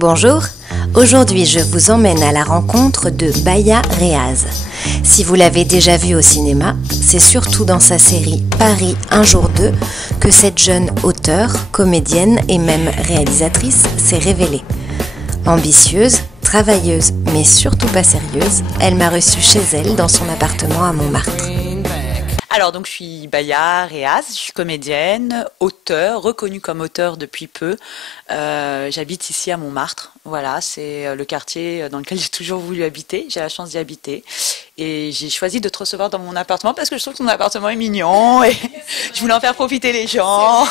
Bonjour, aujourd'hui je vous emmène à la rencontre de Baya Reaz. Si vous l'avez déjà vue au cinéma, c'est surtout dans sa série Paris un jour 2 que cette jeune auteure, comédienne et même réalisatrice s'est révélée. Ambitieuse, travailleuse, mais surtout pas sérieuse, elle m'a reçue chez elle dans son appartement à Montmartre. Alors donc je suis Baya Reaz, je suis comédienne, auteure, reconnue comme auteure depuis peu. J'habite ici à Montmartre, voilà, c'est le quartier dans lequel j'ai toujours voulu habiter, j'ai la chance d'y habiter. Et j'ai choisi de te recevoir dans mon appartement parce que je trouve que ton appartement est mignon et je voulais en faire profiter les gens.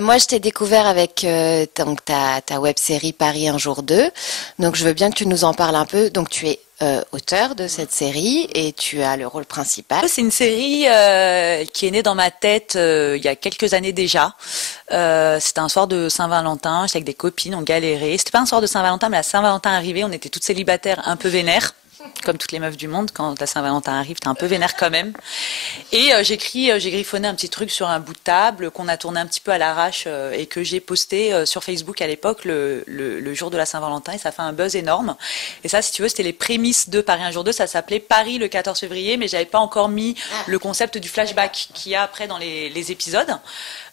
Moi, je t'ai découvert avec donc ta web-série Paris un jour 2. Donc, je veux bien que tu nous en parles un peu. Donc, tu es auteur de cette série et tu as le rôle principal. C'est une série qui est née dans ma tête il y a quelques années déjà. C'était un soir de Saint-Valentin, j'étais avec des copines, on galérait. C'était pas un soir de Saint-Valentin, mais la Saint-Valentin arrivait, on était toutes célibataires, un peu vénères. Comme toutes les meufs du monde, quand la Saint-Valentin arrive, t'es un peu vénère quand même. Et j'ai griffonné un petit truc sur un bout de table qu'on a tourné un petit peu à l'arrache et que j'ai posté sur Facebook à l'époque le jour de la Saint-Valentin et ça fait un buzz énorme. Et ça, si tu veux, c'était les prémices de Paris un jour 2, ça s'appelait Paris le 14 février, mais j'avais pas encore mis le concept du flashback qu'il y a après dans les épisodes.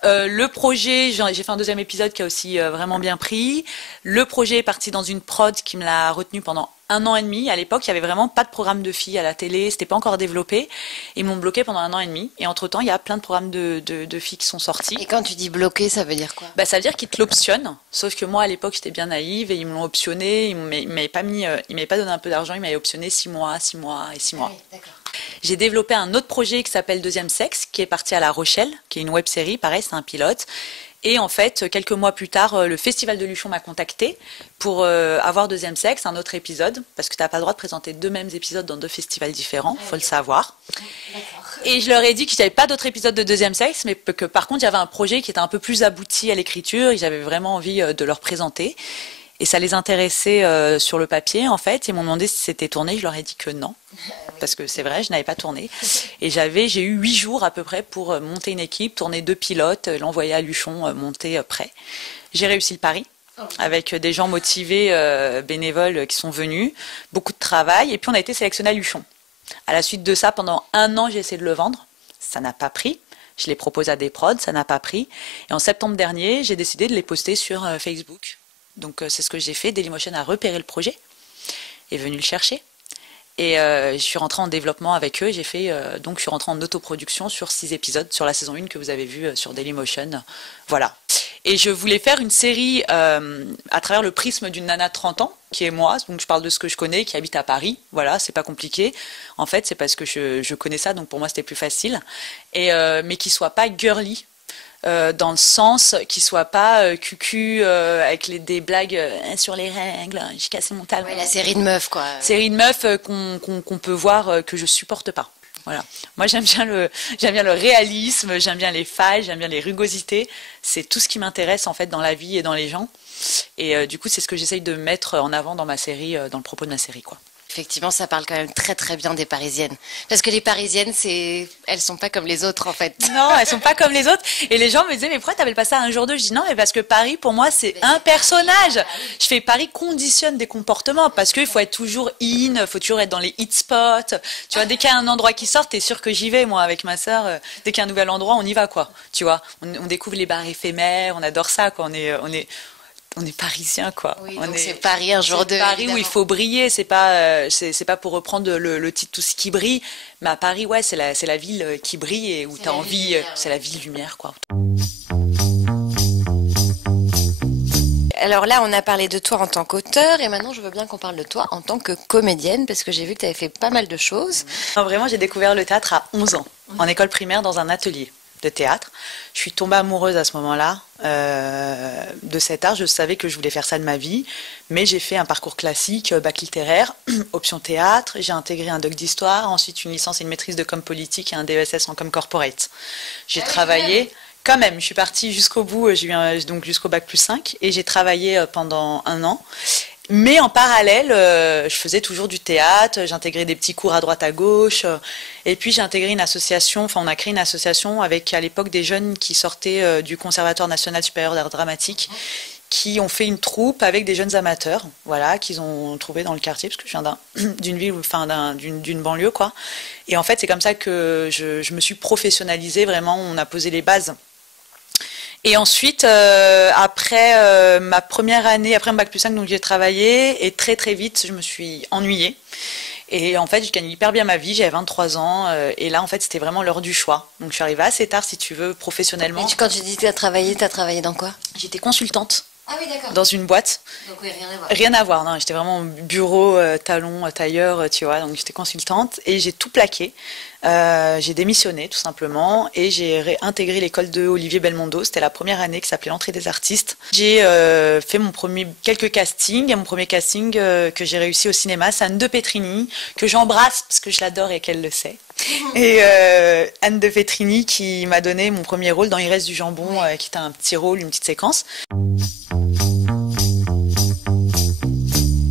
Le projet, j'ai fait un deuxième épisode qui a aussi vraiment bien pris. Le projet est parti dans une prod qui me l'a retenu pendant 1 an et demi. À l'époque, il y avait vraiment pas de programme de filles à la télé, c'était pas encore développé. Ils m'ont bloqué pendant 1 an et demi. Et entre-temps, il y a plein de programmes de filles qui sont sortis. Et quand tu dis bloqué, ça veut dire quoi? Ça veut dire qu'ils te l'optionnent. Sauf que moi, à l'époque, j'étais bien naïve et ils me l'ont optionné. Ils m'avaient pas donné un peu d'argent, ils m'avaient optionné 6 mois, 6 mois et 6 mois. Oui, d'accord. J'ai développé un autre projet qui s'appelle Deuxième Sexe, qui est parti à La Rochelle, qui est une web-série, pareil, c'est un pilote. Et en fait, quelques mois plus tard, le Festival de Luchon m'a contacté pour avoir Deuxième Sexe, un autre épisode, parce que tu n'as pas le droit de présenter 2 mêmes épisodes dans 2 festivals différents, faut le savoir. Et je leur ai dit que j'avais pas d'autres épisodes de Deuxième Sexe, mais que par contre, il y avait un projet qui était un peu plus abouti à l'écriture, et j'avais vraiment envie de leur présenter. Et ça les intéressait sur le papier, en fait. Ils m'ont demandé si c'était tourné. Je leur ai dit que non. Parce que c'est vrai, je n'avais pas tourné. Et j'ai eu 8 jours à peu près pour monter une équipe, tourner 2 pilotes, l'envoyer à Luchon, monter prêt. J'ai réussi le pari avec des gens motivés, bénévoles qui sont venus. Beaucoup de travail. Et puis on a été sélectionnés à Luchon. À la suite de ça, pendant 1 an, j'ai essayé de le vendre. Ça n'a pas pris. Je l'ai proposé à des prods, ça n'a pas pris. Et en septembre dernier, j'ai décidé de les poster sur Facebook. Donc c'est ce que j'ai fait. Dailymotion a repéré le projet, est venu le chercher. Et je suis rentrée en développement avec eux. Donc je suis rentrée en autoproduction sur 6 épisodes, sur la saison 1 que vous avez vue sur Dailymotion. Voilà. Et je voulais faire une série à travers le prisme d'une nana de 30 ans, qui est moi. Donc je parle de ce que je connais, qui habite à Paris. Voilà, c'est pas compliqué. En fait, c'est parce que je connais ça, donc pour moi c'était plus facile. Mais qui soit pas girly. Dans le sens qu'il soit pas cucu avec des blagues sur les règles, j'ai cassé mon talon. Ouais, la série de meufs, quoi. Série de meufs qu'on peut voir que je supporte pas. Voilà. Moi j'aime bien le réalisme, j'aime bien les failles, j'aime bien les rugosités. C'est tout ce qui m'intéresse en fait dans la vie et dans les gens. Et du coup c'est ce que j'essaye de mettre en avant dans ma série, dans le propos de ma série, quoi. Effectivement, ça parle quand même très très bien des Parisiennes. Parce que les Parisiennes, elles sont pas comme les autres en fait. Non, elles sont pas comme les autres. Et les gens me disaient, mais pourquoi t'appelles pas ça un jour 2? Je dis non, mais parce que Paris, pour moi, c'est un personnage. Je fais Paris conditionne des comportements parce qu'il faut être toujours il faut toujours être dans les hit spots. Tu vois, dès qu'il y a un endroit qui sort, t'es sûr que j'y vais. Moi, avec ma sœur, dès qu'il y a un nouvel endroit, on y va, quoi. Tu vois, on découvre les bars éphémères, on adore ça, quoi. On est parisien, quoi. Oui, donc c'est Paris un jour 2. Paris évidemment. où il faut briller, c'est pas pour reprendre le titre Tout ce qui brille, mais à Paris, ouais, c'est la ville qui brille et où t'as envie, c'est la ville lumière, quoi. Alors là, on a parlé de toi en tant qu'auteur et maintenant je veux bien qu'on parle de toi en tant que comédienne parce que j'ai vu que tu avais fait pas mal de choses. Non, vraiment, j'ai découvert le théâtre à 11 ans, en école primaire, dans un atelier de théâtre. Je suis tombée amoureuse à ce moment-là de cet art. Je savais que je voulais faire ça de ma vie, mais j'ai fait un parcours classique, bac littéraire, option théâtre. J'ai intégré un doc d'histoire, ensuite une licence et une maîtrise de com politique et un DESS en com corporate. J'ai travaillé... Quand même, je suis partie jusqu'au bout, j'ai eu donc jusqu'au bac+5 et j'ai travaillé pendant 1 an. Mais en parallèle, je faisais toujours du théâtre, j'intégrais des petits cours à droite à gauche, et puis j'ai intégré une association, enfin on a créé une association avec à l'époque des jeunes qui sortaient du Conservatoire national supérieur d'art dramatique, qui ont fait une troupe avec des jeunes amateurs, voilà, qu'ils ont trouvé dans le quartier, parce que je viens d'une ville, enfin d'une banlieue, quoi. Et en fait, c'est comme ça que je me suis professionnalisée, vraiment, on a posé les bases. Et ensuite, après ma première année, après mon bac+5, donc j'ai travaillé, et très très vite, je me suis ennuyée. Et en fait, je gagnais hyper bien ma vie, j'avais 23 ans, et là, en fait, c'était vraiment l'heure du choix. Donc je suis arrivée assez tard, si tu veux, professionnellement. Et quand tu dis que tu as travaillé dans quoi? J'étais consultante. Ah oui, d'accord. Dans une boîte. Donc oui, rien à voir. Rien à voir, non, j'étais vraiment bureau, talon, tailleur, tu vois, donc j'étais consultante et j'ai tout plaqué. J'ai démissionné tout simplement et j'ai réintégré l'école de Olivier Belmondo. C'était la première année qui s'appelait l'entrée des artistes. J'ai fait quelques castings et mon premier casting que j'ai réussi au cinéma, c'est Anne de Petrini, que j'embrasse parce que je l'adore et qu'elle le sait. Et Anne de Petrini qui m'a donné mon premier rôle dans Il reste du jambon, qui était un petit rôle, une petite séquence.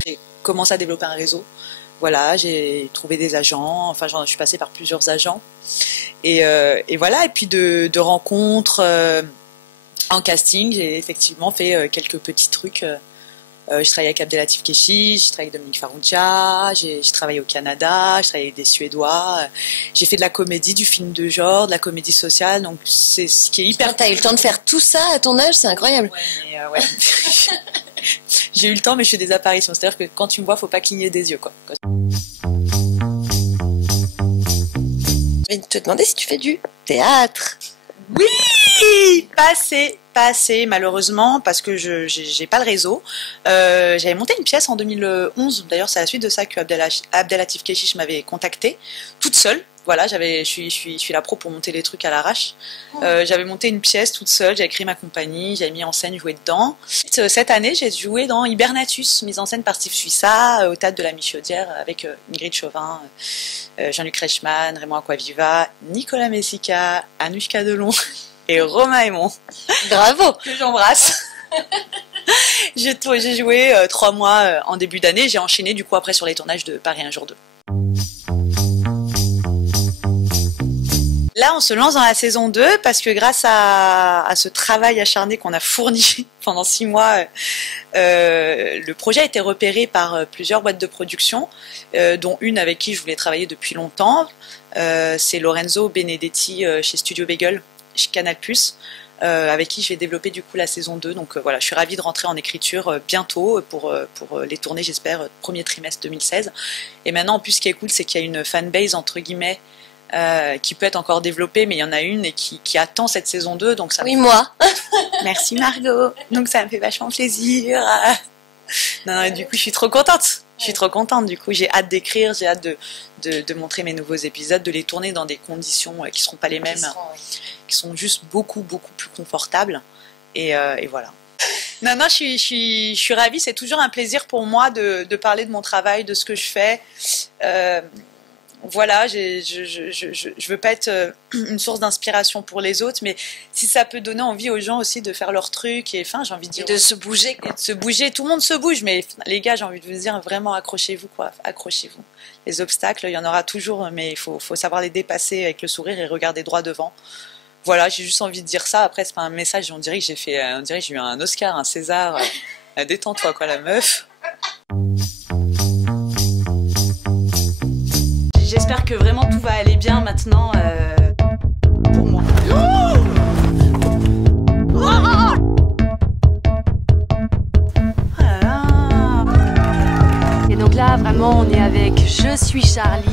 J'ai commencé à développer un réseau. Voilà, j'ai trouvé des agents, enfin je suis passée par plusieurs agents. Et voilà, et puis de rencontres en casting, j'ai effectivement fait quelques petits trucs. J'ai travaillé avec Abdelatif Kechiche, j'ai travaillé avec Dominique Farrugia, j'ai travaillé au Canada, j'ai travaillé avec des Suédois. J'ai fait de la comédie, du film de genre, de la comédie sociale, donc c'est ce qui est hyper... T'as eu le temps de faire tout ça à ton âge, c'est incroyable. Ouais, mais ouais. J'ai eu le temps, mais je fais des apparitions. C'est-à-dire que quand tu me vois, faut pas cligner des yeux, quoi. Je vais te demander si tu fais du théâtre. Oui, pas assez, malheureusement, parce que j'ai pas le réseau. J'avais monté une pièce en 2011. D'ailleurs, c'est à la suite de ça que Abdelatif Kechiche m'avait contactée, toute seule. Voilà, je suis la pro pour monter les trucs à l'arrache. J'avais monté une pièce toute seule, j'avais créé ma compagnie, j'avais mis en scène, joué dedans. Cette année, j'ai joué dans Hibernatus, mise en scène par Steve Suissa, au théâtre de la Michaudière, avec Ingrid Chauvin, Jean-Luc Reichmann, Raymond Aquaviva, Nicolas Messica, Anushka Delon et Romain Aymon. Bravo. Que j'embrasse. J'ai joué 3 mois en début d'année, j'ai enchaîné du coup après sur les tournages de Paris un jour 2. Là, on se lance dans la saison 2 parce que grâce à ce travail acharné qu'on a fourni pendant 6 mois, le projet a été repéré par plusieurs boîtes de production, dont une avec qui je voulais travailler depuis longtemps. C'est Lorenzo Benedetti chez Studio Bagel, chez Canal+, avec qui je vais développer du coup la saison 2. Donc voilà, je suis ravie de rentrer en écriture bientôt pour les tourner, j'espère, premier trimestre 2016. Et maintenant, en plus, ce qui est cool, c'est qu'il y a une fanbase, entre guillemets, qui peut être encore développée, mais il y en a une et qui attend cette saison 2. Donc ça moi. Merci Margot. Donc ça me fait vachement plaisir. Non, du coup, je suis trop contente. Je suis trop contente. Du coup, j'ai hâte d'écrire, j'ai hâte de montrer mes nouveaux épisodes, de les tourner dans des conditions qui seront pas les mêmes, qui sont juste beaucoup plus confortables. Et voilà. Non, je suis ravie. C'est toujours un plaisir pour moi de parler de mon travail, de ce que je fais. Voilà, je veux pas être une source d'inspiration pour les autres, mais si ça peut donner envie aux gens aussi de faire leur truc, et enfin, j'ai envie de dire... Et de se bouger. Et de se bouger, tout le monde se bouge, mais les gars, j'ai envie de vous dire, vraiment, accrochez-vous, quoi, accrochez-vous. Les obstacles, il y en aura toujours, mais il faut savoir les dépasser avec le sourire et regarder droit devant. Voilà, j'ai juste envie de dire ça. Après, c'est pas un message, on dirait que j'ai eu un Oscar, un César. Détends-toi, quoi, la meuf. J'espère que vraiment tout va aller bien maintenant pour moi. Et donc là, vraiment, on est avec Je suis Charlie.